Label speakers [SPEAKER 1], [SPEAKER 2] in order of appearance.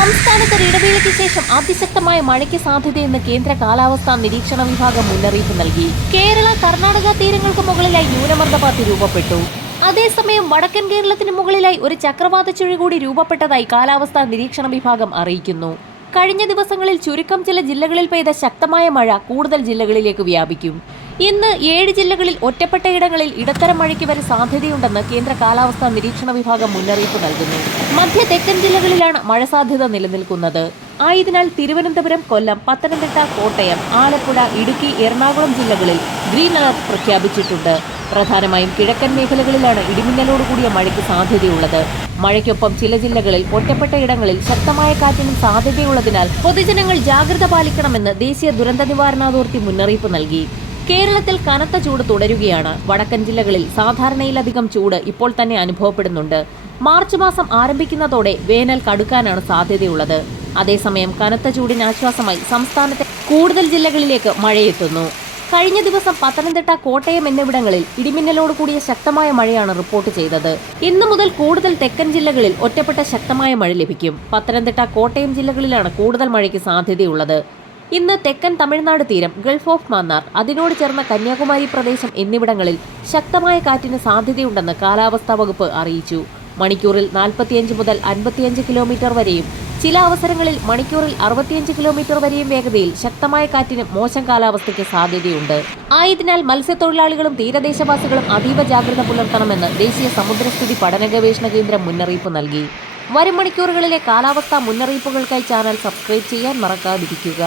[SPEAKER 1] സംസ്ഥാനത്ത് ഇടവേളയ്ക്ക് ശേഷം അതിശക്തമായ മഴയ്ക്ക് സാധ്യതയെന്ന് കേന്ദ്ര കാലാവസ്ഥാ നിരീക്ഷണ വിഭാഗം മുന്നറിയിപ്പ് നൽകി കേരള കർണാടക തീരങ്ങൾക്ക് മുകളിലായി ന്യൂനമർദ്ദപാത്തി രൂപപ്പെട്ടു അതേസമയം വടക്കൻ കേരളത്തിന് മുകളിലായി ഒരു ചക്രവാത ചുഴി കൂടി രൂപപ്പെട്ടതായി കാലാവസ്ഥാ നിരീക്ഷണ വിഭാഗം അറിയിക്കുന്നു കഴിഞ്ഞ ദിവസങ്ങളിൽ ചുരുക്കം ചില ജില്ലകളിൽ പെയ്ത ശക്തമായ മഴ കൂടുതൽ ജില്ലകളിലേക്ക് വ്യാപിക്കും ഇന്ന് ഏഴ് ജില്ലകളിൽ ഒറ്റപ്പെട്ട ഇടങ്ങളിൽ ഇടത്തരം മഴയ്ക്ക് വരെ സാധ്യതയുണ്ടെന്ന് കേന്ദ്ര കാലാവസ്ഥാ നിരീക്ഷണ വിഭാഗം മുന്നറിയിപ്പ് നൽകുന്നു മധ്യ തെക്കൻ ജില്ലകളിലാണ് മഴ സാധ്യത നിലനിൽക്കുന്നത് ആയതിനാൽ തിരുവനന്തപുരം കൊല്ലം പത്തനംതിട്ട കോട്ടയം ആലപ്പുഴ ഇടുക്കി എറണാകുളം ജില്ലകളിൽ ഗ്രീൻ അലർട്ട് പ്രഖ്യാപിച്ചിട്ടുണ്ട് പ്രധാനമായും കിഴക്കൻ മേഖലകളിലാണ് ഇടിമിന്നലോടുകൂടിയ മഴയ്ക്ക് സാധ്യതയുള്ളത് മഴയ്ക്കൊപ്പം ചില ജില്ലകളിൽ ഒറ്റപ്പെട്ട ഇടങ്ങളിൽ ശക്തമായ കാറ്റിനും സാധ്യതയുള്ളതിനാൽ പൊതുജനങ്ങൾ ജാഗ്രത പാലിക്കണമെന്ന് ദേശീയ ദുരന്ത നിവാരണ അതോറിറ്റി മുന്നറിയിപ്പ് നൽകി കേരളത്തിൽ കനത്ത ചൂട് തുടരുകയാണ് വടക്കൻ ജില്ലകളിൽ സാധാരണയിലധികം ചൂട് ഇപ്പോൾ തന്നെ അനുഭവപ്പെടുന്നുണ്ട് മാർച്ച് മാസം ആരംഭിക്കുന്നതോടെ വേനൽ കടുക്കാനാണ് സാധ്യതയുള്ളത് അതേസമയം കനത്ത ചൂടിന് ആശ്വാസമായി സംസ്ഥാനത്തെ കൂടുതൽ ജില്ലകളിലേക്ക് മഴയെത്തുന്നു കഴിഞ്ഞ ദിവസം പത്തനംതിട്ട കോട്ടയം എന്നിവിടങ്ങളിൽ ഇടിമിന്നലോട് കൂടിയ ശക്തമായ മഴയാണ് റിപ്പോർട്ട് ചെയ്തത് ഇന്നു മുതൽ കൂടുതൽ തെക്കൻ ജില്ലകളിൽ ഒറ്റപ്പെട്ട ശക്തമായ മഴ ലഭിക്കും പത്തനംതിട്ട കോട്ടയം ജില്ലകളിലാണ് കൂടുതൽ മഴയ്ക്ക് സാധ്യതയുള്ളത് ഇന്ന് തെക്കൻ തമിഴ്നാട് തീരം ഗൾഫ് ഓഫ് മാന്നാർ അതിനോട് ചേർന്ന കന്യാകുമാരി പ്രദേശം എന്നിവിടങ്ങളിൽ ശക്തമായ കാറ്റിന് സാധ്യതയുണ്ടെന്ന് കാലാവസ്ഥാ വകുപ്പ് അറിയിച്ചു മണിക്കൂറിൽ നാൽപ്പത്തിയഞ്ച് മുതൽ അൻപത്തിയഞ്ച് കിലോമീറ്റർ വരെയും ചില അവസരങ്ങളിൽ മണിക്കൂറിൽ അറുപത്തിയഞ്ച് കിലോമീറ്റർ വരെയും വേഗതയിൽ ശക്തമായ കാറ്റിനും മോശം കാലാവസ്ഥയ്ക്ക് സാധ്യതയുണ്ട് ആയതിനാൽ മത്സ്യത്തൊഴിലാളികളും തീരദേശവാസികളും അതീവ ജാഗ്രത പുലർത്തണമെന്ന് ദേശീയ സമുദ്രസ്ഥിതി പഠന ഗവേഷണ കേന്ദ്രം മുന്നറിയിപ്പ് നൽകി വരും മണിക്കൂറുകളിലെ കാലാവസ്ഥാ മുന്നറിയിപ്പുകൾക്കായി ചാനൽ സബ്സ്ക്രൈബ് ചെയ്യാൻ മറക്കാതിരിക്കുക